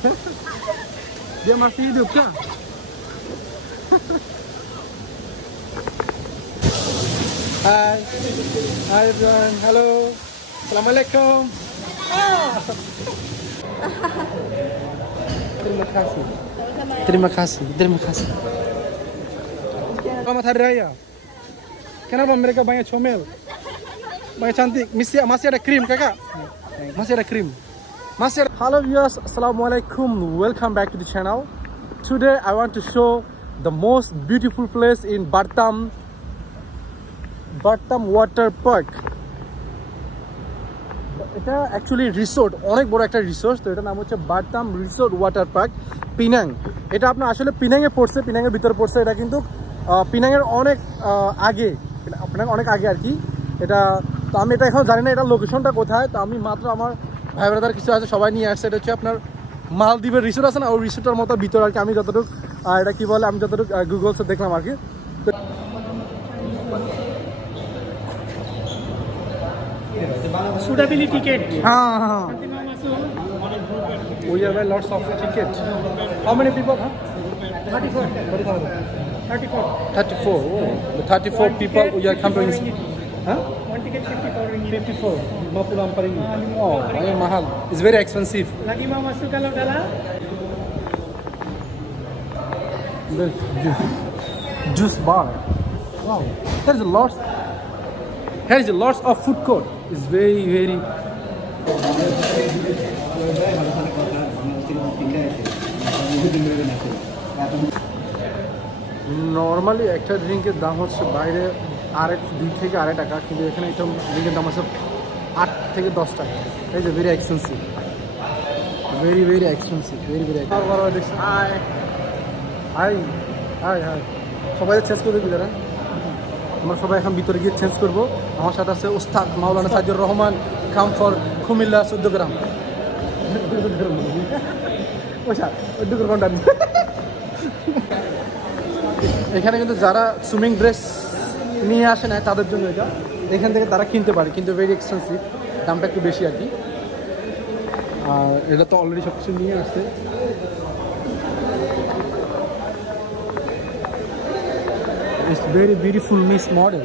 Dia masih hidup kah? Hai. Hai everyone. Halo. Assalamualaikum. Terima kasih. Terima kasih. Terima kasih. Selamat Hari Raya. Kenapa mereka banyak comel? Banyak cantik. Masih ada krim kakak? Masih ada krim. Hello viewers, Assalamualaikum. Welcome back to the channel. Today I want to show the most beautiful place in Batam Water Park. এটা actually resort, অনেক বড় একটা resort. তো এটার নাম হচ্ছে বাটাম resort water park, পিনাং। এটা আপনার আসলে পিনাংয়ে পড়ছে, পিনাংয়ের ভিতরে পড়ছে। এটা কিন্তু পিনাংয়ের অনেক আগে, অনেক আগে আর কি এটা। তো আমি এটা এখন জানি না এটা লোকেশনটা কোথায়। তো আমি মাত্র আমার ভাই ব্রাদার কিছু আছে সবাই নিয়ে আসছে। এটা হচ্ছে আপনার মালদ্বীপের রিসোর্ট আছে না, ওই রিসোর্টের মতো ভিতরে আর কি। আমি যতটুকু এটা কি বলে, আমি যতটুকু গুগলসে দেখলাম আর কি। Suitability ticket. We have lots of tickets. How many people? 34. 34. Oh, the 34 people we are coming. Huh? One ticket 54 ringgit. 54. 54 ringgit. Oh, ini mahal. It's very expensive. Lagi mau masuk kalau dalam? The juice bar. Wow. There is a lots of food court. It's very normally একটা ড্রিঙ্কের দাম হচ্ছে বাইরে 2 থেকে 2.5 টাকা, কিন্তু এখানে একটা ড্রিঙ্কের দাম হচ্ছে 8 থেকে 10 টাকা। এই যে very expensive, very expensive, very high সবাই চেঞ্জ করে দিবি। আমরা সবাই এখন ভিতরে গিয়ে চেঞ্জ করবো। আমার সাথে আছে উস্তাদ মাওলানা সাইদুর রহমান, কাম ফর কুমিল্লা 14 গ্রাম। এখানে কিন্তু যারা সুইমিং ড্রেস নিয়ে আসে না তাদের জন্য এটা, এখান থেকে তারা কিনতে পারে, কিন্তু ভেরি এক্সপেন্সিভ, দামটা একটু বেশি আর কি। আর এটা তো অলরেডি সব কিছু নিয়ে আসছে। It's very beautiful, Miss Model.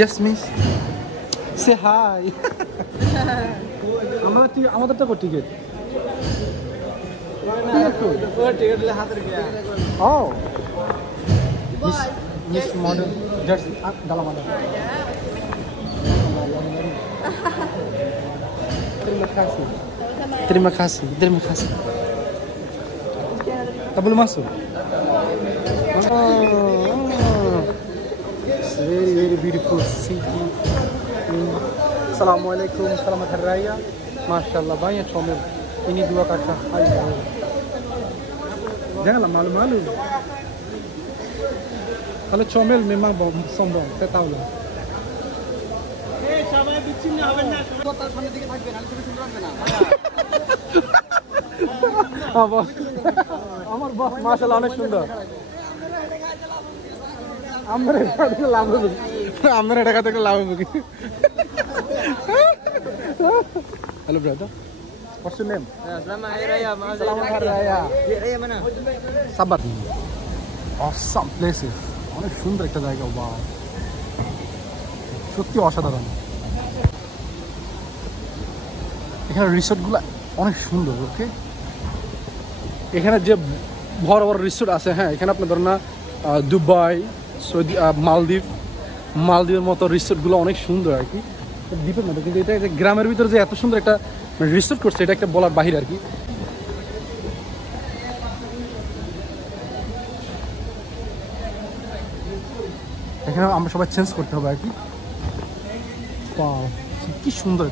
Yes, Miss. Say hi. আমাদের তো ticket. Oh. Miss Model. Just dalam mana? Terima kasih. Tak boleh masuk. It's very beautiful city. Assalamualaikum, selamat hari raya. Masyaallah banyak comel. Ini 2 kakak. Hai. Janganlah malu-malu. Kalau comel memang sombong, saya tahu lah. সবাই বিচ্ছিন্ন হবেন না, তার সামনের দিকে থাকবেন, আর ছবি সুন্দর আসবে না। আমার বস মাশাআল্লাহ অনেক সুন্দর। আমরা এটা দেখে লাভ হবে, আমরা এটা দেখে লাভ হবে কি? Hello brother, what's your name? Selamat Hari Raya. Selamat Hari Raya. Raya mana? Sabat. Awesome places. অনেক সুন্দর একটা জায়গা, বাহ সত্যি অসাধারণ। এখানে রিসোর্টগুলো অনেক সুন্দর। ওকে, এখানে যে বড় বড় রিসোর্ট আছে, হ্যাঁ এখানে আপনার ধরেন না দুবাই, সৌদি, মালদ্বীপের মতো রিসোর্টগুলো অনেক সুন্দর আর কি, দ্বীপের মতো। কিন্তু এটা গ্রামের ভিতরে যে এত সুন্দর একটা রিসোর্ট করছে, এটা একটা বলার বাহির আর কি। এখানে আমরা সবাই চেঞ্জ করতে হবে আর কি। কি সুন্দর,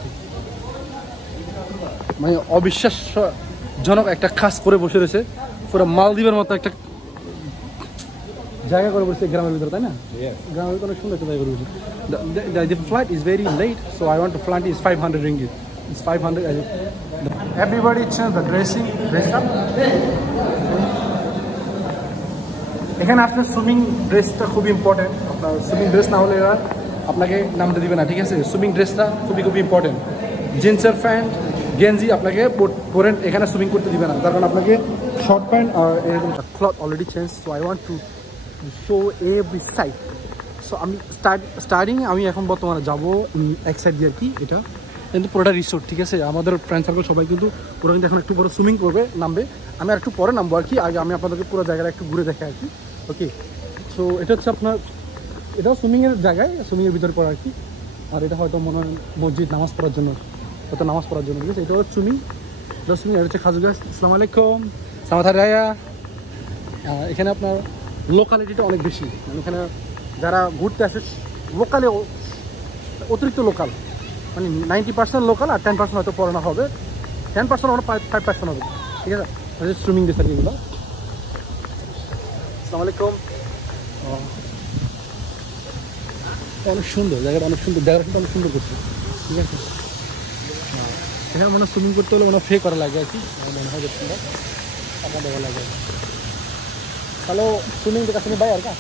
মানে অবিশ্বাসজনক একটা কাজ করে বসে রয়েছে, পুরো মালদ্বীপের মতো একটা জায়গা করে বসে গ্রামের ভিতরে, তাই না? গ্রামের ভিতরে অনেক সুন্দর একটা জায়গা করে বসে। The flight is very late, so I want to flight is 500 ringgit. It's 500. Everybody change the dress up. এখানে আপনার সুইমিং ড্রেসটা খুব ইম্পর্টেন্ট। আপনার সুইমিং ড্রেস না হলে এরা আপনাকে নামতে দিবে না, ঠিক আছে? সুইমিং ড্রেসটা খুবই ইম্পর্টেন্ট। জিন্সের প্যান্ট, গেঞ্জি আপনাকে পরে এখানে সুইমিং করতে দিবে না, তার কারণ আপনাকে শর্ট প্যান্ট আর এরকম cloth already change. So I want to show every side. So আমি স্টার্টিং আমি এখন বর্তমানে যাবো এক সাইড দিয়ে আর কি, এটা কিন্তু পুরোটা রিসোর্ট, ঠিক আছে। আমাদের ফ্রেন্ড সার্কেল সবাই কিন্তু ওরা কিন্তু এখন একটু পরে সুইমিং করবে, নামবে। আমি আর একটু পরে নামবো আর কি, আগে আমি আপনাদেরকে পুরো জায়গাটা একটু ঘুরে দেখে আর কি। ওকে, সো এটা হচ্ছে আপনার, এটাও সুইমিংয়ের জায়গায়, সুইমিংয়ের ভিতরে পড়া আর কি। আর এটা হয়তো মনে হয় মসজিদ নামাজ পড়ার জন্য, হয়তো নামাজ পড়ার জন্য, ঠিক আছে। এটা হচ্ছে সুইমিং, এটা সুইমিং। এটা হচ্ছে খাজু গাছ। আসসালামু আলাইকুম, সামাথার রায়া। এখানে আপনার লোকালিটিটা অনেক বেশি, মানে এখানে যারা ঘুরতে আসে লোকালে অতিরিক্ত লোকাল, মানে 90% লোকাল আর 10% হয়তো পড়ানো হবে, 10% হবে, 5% হবে, ঠিক আছে। সুইমিং দিচ্ছে এগুলো। আসসালামু আলাইকুম। অনেক সুন্দর জায়গাটা, অনেক সুন্দর জায়গাটা, অনেক সুন্দর করছে, ঠিক আছে। এখানে মনে সুইমিং করতে হলে মনে ফে করা লাগে আর কি, আমার মনে হয় যে সুন্দর টাকা দেওয়া লাগে। হ্যালো, সুইমিং का सुनी भाई यार का,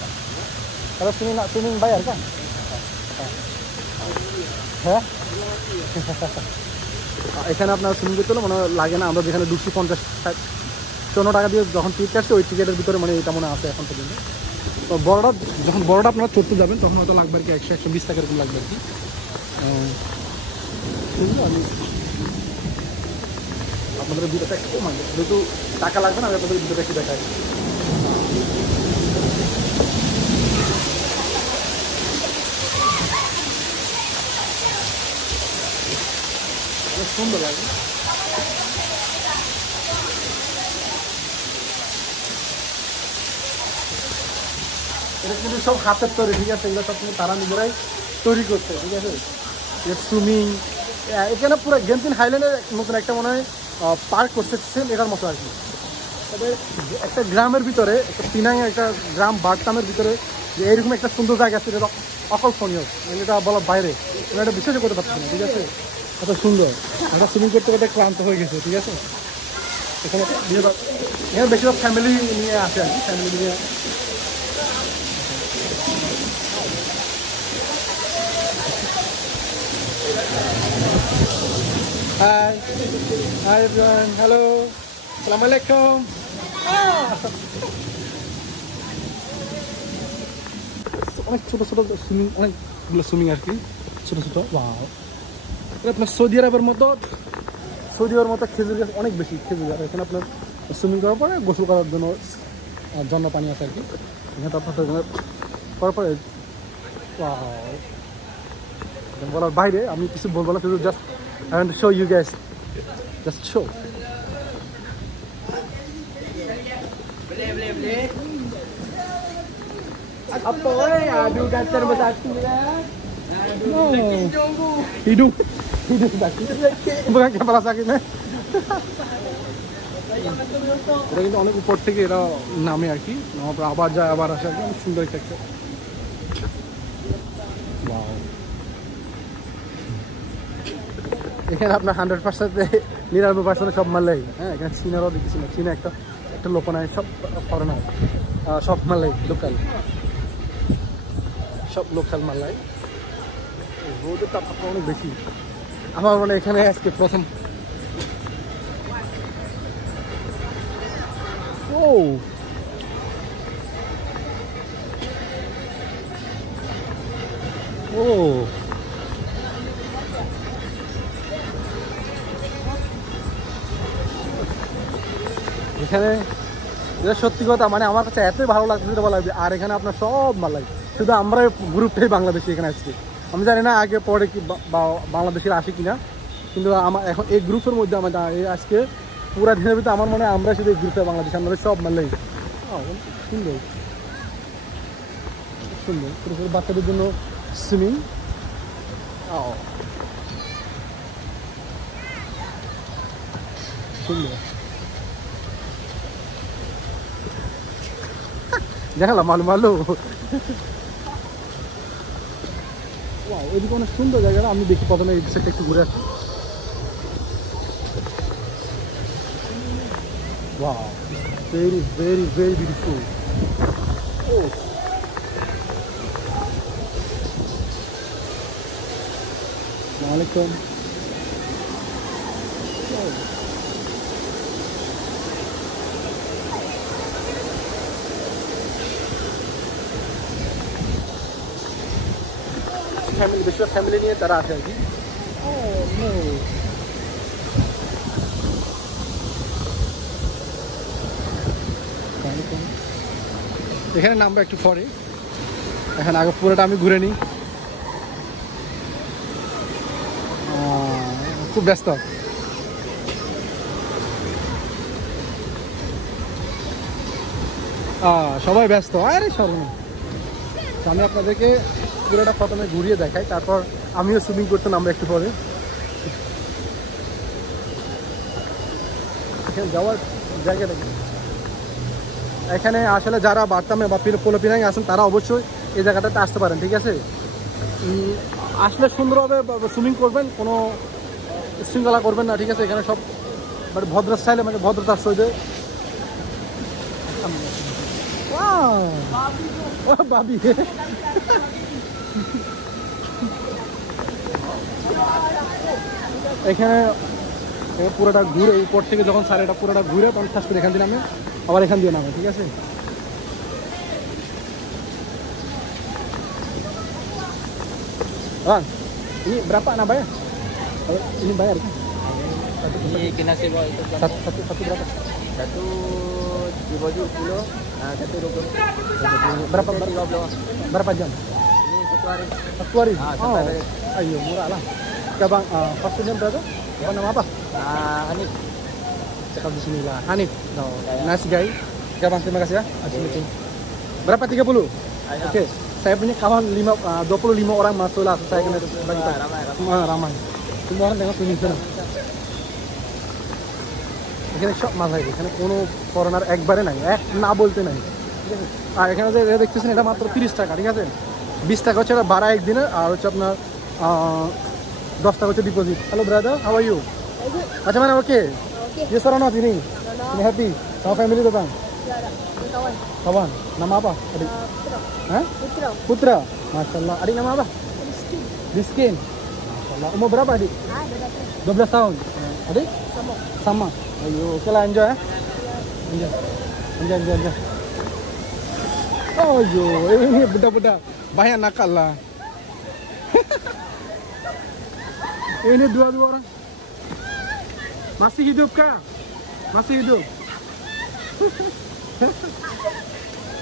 हेलो सुनिंग भाई यार का है। এখানে আপনার সুইমিং করতে হলে মনে লাগে না, আমরা যেখানে 250-54 টাকা দিয়ে যখন টিকিট কাটছি ওই টিকিটের ভিতরে মানে এটা মনে আছে এখন পর্যন্ত। তো বড়টা আপনারা চড়তে যাবেন তখন হয়তো লাগবে আর কি 100-120 টাকা এরকম লাগবে আর কি। আমি আপনাদের ভিডিওটা একটু মানে যেহেতু টাকা লাগবে না, আমি আপনাদের ভিডিওটা একটু দেখাই। অনেক সুন্দর লাগে। এটা কিন্তু সব হাতের তৈরি, ঠিক আছে। এগুলো সব কিন্তু তারা নিজেরাই তৈরি করছে, ঠিক আছে। সুইমিং এখানে পুরো গেমসিন হাইল্যান্ডে নতুন একটা মনে হয় পার্ক করছে, সেম এটার মতো আর কি। তবে একটা গ্রামের ভিতরে, একটা পিনাংয়ের একটা গ্রাম বারতামের ভিতরে যে এরকম একটা সুন্দর জায়গা আছে, এটা অকল্পনীয়, এটা বলার বাইরে, এটা বিশ্বাসই করতে পারছি না, ঠিক আছে। এত সুন্দর, এটা সুইমিং করতে করতে ক্লান্ত হয়ে গেছে, ঠিক আছে। এখানে বেশিরভাগ ফ্যামিলি নিয়ে আসে আর কি, ফ্যামিলি নিয়ে। Hi. Hi everyone. Hello. Assalamualaikum. অনেক ছোট ছোট সুইমিং, অনেকগুলো সুইমিং আর কি, ছোট ছোট। ওয়াও, এটা আপনার সৌদি আরবের মতো খেজুর গাছ অনেক বেশি, খেজুর গাছ। এখানে আপনার সুইমিং করার পরে গোসল করার জন্য পানি আছে আর কি। এখানে তো আপনার করার পরে বলার বাইরে আমি কিছু বলবো না, শুধু just I want to show you guys. Just show. Apa aduh gantar bersatu ya. No. Hidung sakit. Bukan kepala sakit না। এটা কিন্তু অনেক উপর থেকে এরা নামে আর কি, নামার পর আবার যায় আবার আসে আর কি। অনেক সুন্দর একটা। ওয়াও, এখানে আপনার 100% সব মালাই। হ্যাঁ, এখানে চীনারও দেখেছি না, চীনা একটা লোক নাই, সব ফরেনার, সব মালাই, লোকাল, সব লোকাল মালাই। রোদের তাপমাত্রা অনেক বেশি, আমার মনে এখানে আজকে প্রথম। ও ও এখানে এটা সত্যি কথা, মানে আমার কাছে এতই ভালো লাগছে সেটা বলা লাগবে। আর এখানে আপনার সব মালাই, শুধু আমরা গ্রুপটাই বাংলাদেশি এখানে আসছি। আমি জানি না আগে পরে কি বাংলাদেশের আসে কিনা, কিন্তু আমার এখন এই গ্রুপের মধ্যে আমার আজকে পুরা দিনের ভিতরে আমার মনে হয় আমরা শুধু এই গ্রুপে বাংলাদেশি, আমাদের সব মালাই। সুন্দর সুন্দর ছোটো ছোটো বাচ্চাদের জন্য সুইমিং। সুন্দর দেখালাম মালু। এদিকে অনেক সুন্দর জায়গাটা, আমি দেখি প্রথমে এই সাইডটা একটু ঘুরে আসি। Wow, very, very, very beautiful. Oh. Assalamualaikum. Family, বেশিরভাগ ফ্যামিলি নিয়ে তারা আসে আর কি। এখানে নামবো একটু পরে, এখন আগে পুরোটা আমি ঘুরে নিই। খুব ব্যস্ত। সবাই ব্যস্ত, আরে সর্বনা। আমি আপনাদেরকে পুরোটা প্রথমে ঘুরিয়ে দেখাই, তারপর আমিও সুইমিং করতে নামবো একটু পরে। এখানে যাওয়ার জায়গাটা কি? এখানে আসলে যারা বার্তামে বা পোলো পিনাঙ্গে আসেন তারা অবশ্যই এই জায়গাটাতে আসতে পারেন, ঠিক আছে? আসলে সুন্দরভাবে সুইমিং করবেন, কোনো শৃঙ্খলা করবেন না, ঠিক আছে? এখানে সব মানে ভদ্র স্টাইলে, মানে ভদ্রতার সহিত। বাবি এখানে পুরোটা ঘুরে উপর থেকে যখন সারে এটা পুরোটা ঘুরে তখন ফার্স্ট করে এখান দিয়ে নামে, আবার এখান দিয়ে নামে, ঠিক আছে? Bang, ini berapa nak bayar? Ini bayar kan? Ini kena sewa itu. Satu berapa? Satu 70 kilo, satu 20. Berapa jam? Ini 1 hari. 1 hari? Satu hari. Ayo murah lah. Oke bang, first name berapa? Apa nama apa? Hanif. Cakap di sini lah. Hanif. Nice guy. Oke bang, terima kasih ya. Assalamualaikum. Berapa? 30? Oke. Saya punya kawan 25 orang masuk lah. Saya kena bagi tahu. Ramai. Semua orang tengok sini sana. এখানে সব মাছ হয়, এখানে কোনো foreigner একবারে নাই, এক না বলতে নাই, ঠিক আছে? আর এখানে যে দেখতেছেন এটা মাত্র 30 টাকা, ঠিক আছে? 20 টাকা হচ্ছে এটা ভাড়া একদিনের, আর হচ্ছে আপনার 10 টাকা হচ্ছে deposit. Hello brother, how are you? আচ্ছা মানে ওকে, ये सर ना sini, ini happy, sama family datang. Kawan, nama apa? Adik? Hah? Putra. Masya Allah. Adik nama apa? Rizkin. Masya Allah. Umur berapa adik? 12 tahun. Adik? Sama. Ayo, oke lah, enjoy ya. Enjoy. Oh yo, ini budak-budak banyak nakal lah. Ini dua orang. Masih hidup kah? Masih hidup.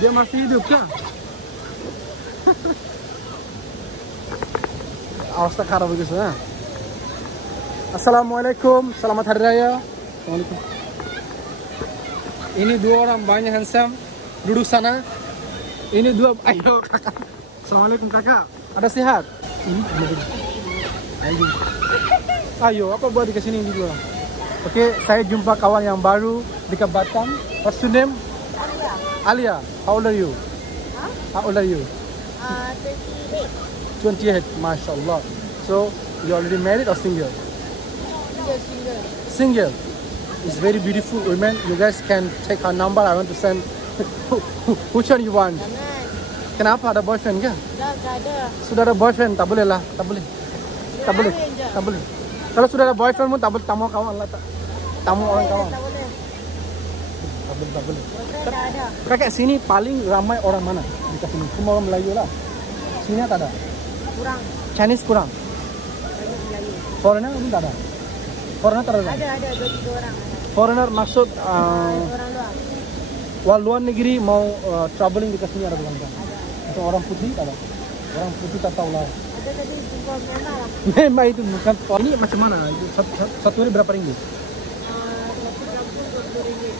Dia masih hidup kah? Awasta kharab begitu ya. Assalamualaikum, selamat hari raya. Assalamualaikum. Ini dua orang banyak handsome, duduk sana. Ini dua, ayo kakak. Assalamualaikum kakak. Ada sehat? Ayo, apa buat di kesini ini dua? Oke, saya jumpa kawan yang baru di Batam. What's your name? Alia. How old are you? How old are you? 28. Masya Allah. So, you already married or single? Single. It's very beautiful women. You guys can take her number. I want to send. Which one you want? Kenapa, ada boyfriend ke? ada. Sudah ada boyfriend, tak boleh lah. Tak boleh. Kalau sudah ada boyfriend pun tak boleh, tamu kawan lah. Tamu orang kawan. Tak boleh. Kakak, sini paling ramai orang mana di sini? Semua orang Melayu lah. Sini tak ada. Kurang. Chinese kurang. Foreigner pun tak ada. Foreigner tak ada. Ada 2-3 orang. Foreigner maksud Orang luar. luar negeri mau traveling di sini ada bukan? Atau orang putih tak ada? Orang putih tak tahu lah. Ada tadi jumpa Myanmar lah. Memang itu bukan. Ini macam mana? Satu hari berapa ringgit? 120 ringgit.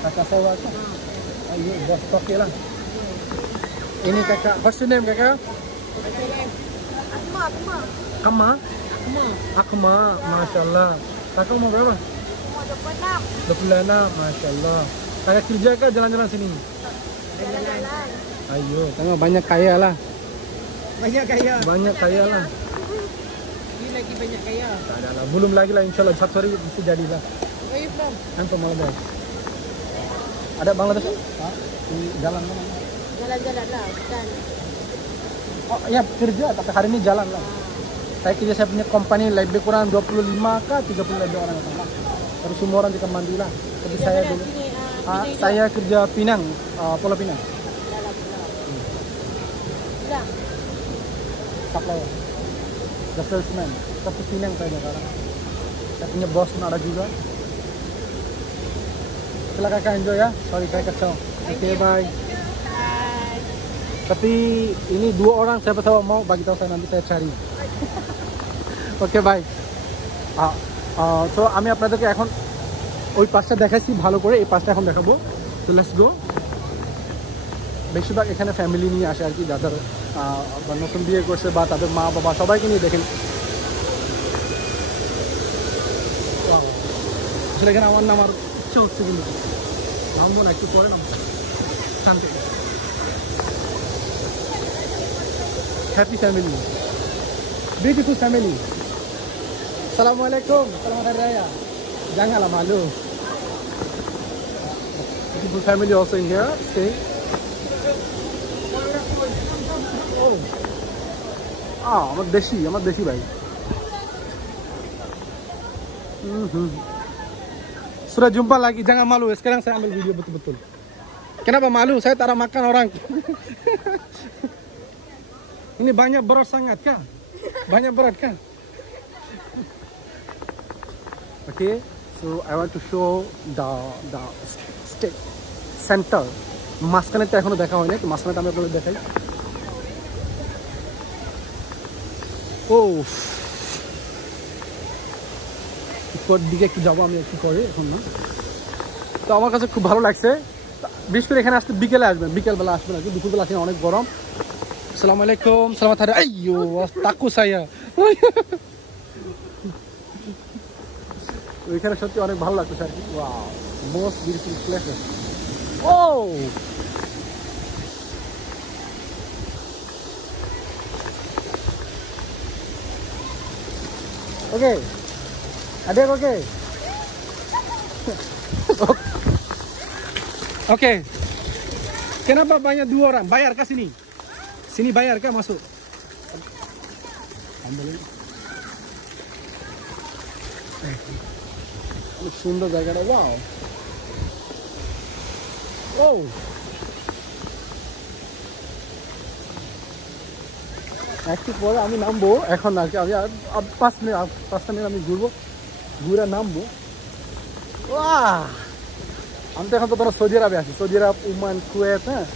Kakak sewa kan? Ayo, bos oke lah. Ini kakak, what's your name kakak? Akma. Akma, Masya Allah. Kakak umur berapa? Umur 26. 26, Masya Allah. Kakak kerja ke jalan-jalan sini? Jalan-jalan. Ayo, tengok banyak kaya lah. Banyak kaya. Banyak kaya lah. Ini lagi banyak kaya. Tak ada lah, belum lagi lah insya Allah. Satu hari mesti jadilah. Where you from? I'm from Bangladesh. Ada Bangladesh? Di jalan mana? Jalan-jalan lah. Bukan. Oh ya kerja, tapi hari ini jalan lah. Saya kerja, saya punya company lebih kurang 25 ke 30 lebih orang datang lah. Terus semua orang di Mandi lah. Tapi Kerja saya mana dulu. sini? Saya kerja Pinang, Pulau Pinang. Dalam pulau. Pulang. Supply. the salesman. Tapi Penang saya sekarang. Saya punya bos pun ada juga. Silakan kakak enjoy ya. Sorry saya kacau. Oke, bye. Tapi ini 2 orang siapa tahu mau bagi tahu saya nanti saya cari. Okay bye. তো আমি আপনাদেরকে এখন ওই পাশটা দেখাচ্ছি ভালো করে, এই পাশটা এখন দেখাবো। তো লেটস গো। বেশিরভাগ এখানে ফ্যামিলি নিয়ে আসে আর কি, যাদের নতুন বিয়ে করছে বা তাদের মা বাবা সবাইকে নিয়ে দেখেন। আসলে এখানে আমার নামার ইচ্ছে হচ্ছে কিন্তু নামবো না, একটু পরে নামবো শান্তি। Happy family, beautiful family. Assalamualaikum, selamat hari raya. Janganlah malu. Beautiful family also in here, stay. Oh, আমার দেশি ভাই। Sudah jumpa lagi, jangan malu. Sekarang saya ambil video betul-betul. Kenapa malu? Saya taruh makan orang. Ini banyak berat sangat kah? Banyak berat kah? Okay, so I want to show the state center. মাঝখানে তো এখনো দেখা হয়নি, তো মাঝখানে আমি আপনাদের দেখাই। ও উপর দিকে একটু যাবো আমি একটু করে, এখন না। তো আমার কাছে খুব ভালো লাগছে। বিশেষ করে এখানে আসতে বিকেলে আসবেন, বিকেলবেলা আসবেন আর কি, দুপুরবেলা আসেন অনেক গরম। আসসালামু আলাইকুম, সালামাত hari ayo takut saya। এখানে সত্যি অনেক ভালো লাগছে আর কি। Wow, most beautiful place. Oh okay, adek oke. Oke. Kenapa banyak 2 orang? Bayar kah sini? Sini bayar kah masuk? Alhamdulillah. সুন্দর জায়গাটা, ওয়াও। ও একটু পরে আমি নামবো, এখন আর কি আমি 5 মিনিট আমি ঘুরে নামবো। আমি তো এখন তো তোরা সৌদি আরবে আছি, সৌদি আরব, ওমান, কুয়েত। হ্যাঁ,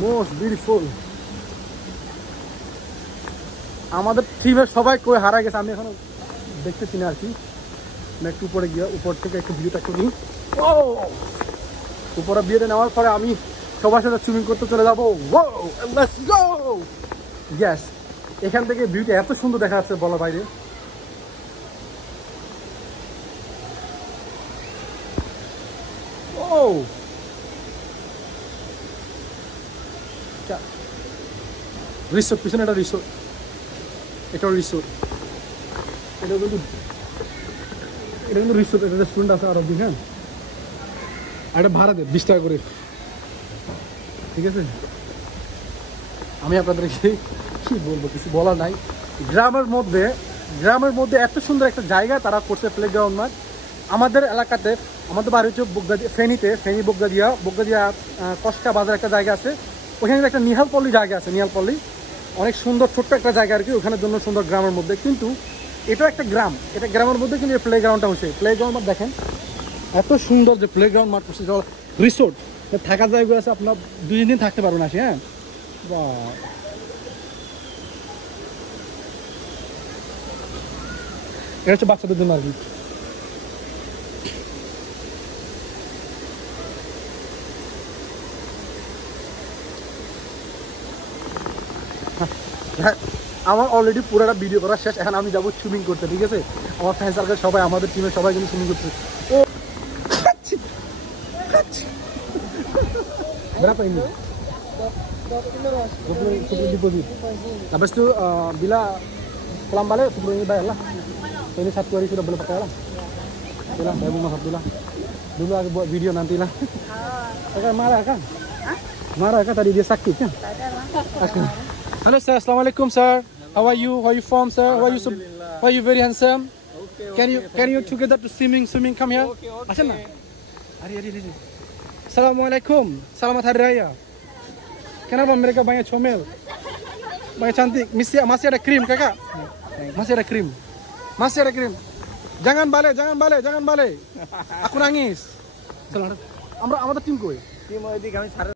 মোস্ট বিউটিফুল। আমাদের টিমের সবাই কই হারা গেছে, আমি এখনো দেখতেছি না আর কি। একটু উপরে গিয়ে উপর থেকে একটু ভিউটা একটু নিই। ও উপরে বিয়েতে নেওয়ার পরে আমি সবার সাথে সুইমিং করতে চলে যাবো। Let's go. ইয়েস, এখান থেকে ভিউটা এত সুন্দর দেখা যাচ্ছে বলার বাইরে। ও রিসোর্ট, পিছনে একটা রিসোর্ট, এটা রিসোর্ট, এটা কিন্তু রিসোর্ট, এটা রেস্টুরেন্ট আছে আরো দিন। হ্যাঁ, আর এটা ভাড়া দেয় 20 টাকা করে, ঠিক আছে। আমি আপনাদেরকে কি বলবো, কিছু বলার নাই। গ্রামের মধ্যে এত সুন্দর একটা জায়গা তারা করছে, প্লেগ্রাউন্ড মাঠ। আমাদের এলাকাতে, আমাদের বাড়ি হচ্ছে ফেনীতে, ফেনী বগদাদিয়া কষ্টা বাজার একটা জায়গা আছে, ওখানে একটা নিহালপল্লী জায়গা আছে। নিহালপল্লী অনেক সুন্দর ছোট্ট একটা জায়গা আর কি, ওখানের জন্য সুন্দর গ্রামের মধ্যে। কিন্তু এটা একটা গ্রাম, এটা গ্রামের মধ্যে কিন্তু প্লে গ্রাউন্ডটা হচ্ছে। প্লে গ্রাউন্ড মাঠ দেখেন এত সুন্দর, যে প্লে গ্রাউন্ড মাঠ করছে, রিসোর্ট, থাকার জায়গা আছে, আপনার 2 দিন থাকতে পারবেন আসি। হ্যাঁ, বা এটা হচ্ছে বাচ্চাদের জন্য আর কি। আমার অলরেডি পুরোটা ভিডিও করা শেষ, এখন আমি যাবো সুইমিং করতে, ঠিক আছে। আমার ফ্রেন্ড সার্কেল সবাই, আমাদের টিমের সবাই কিন্তু সুইমিং করছে। ও berapa ini? 20 deposit. Habis itu bila pulang balik 10 ini bayar lah. So, ini 1 hari sudah boleh pakai lah. Itulah saya mau masuk dulu lah. Dulu aku buat video nanti lah. Kakak marah kan? Marah kan tadi dia sakit kan? Hello sir, Assalamualaikum sir. How are you? Where are you from sir? Why are you very handsome? Okay. Can you together to swimming? Come here. Okay. Asal na? Hari. Assalamualaikum. Selamat hari raya. Kenapa mereka banyak comel? Banyak cantik. Masih ada krim kakak? Masih ada krim. Masih ada krim. Jangan balik, jangan balik, jangan balik. Aku nangis. Selamat. Amra, আমাদের team কই? Team ওইদিকে আমি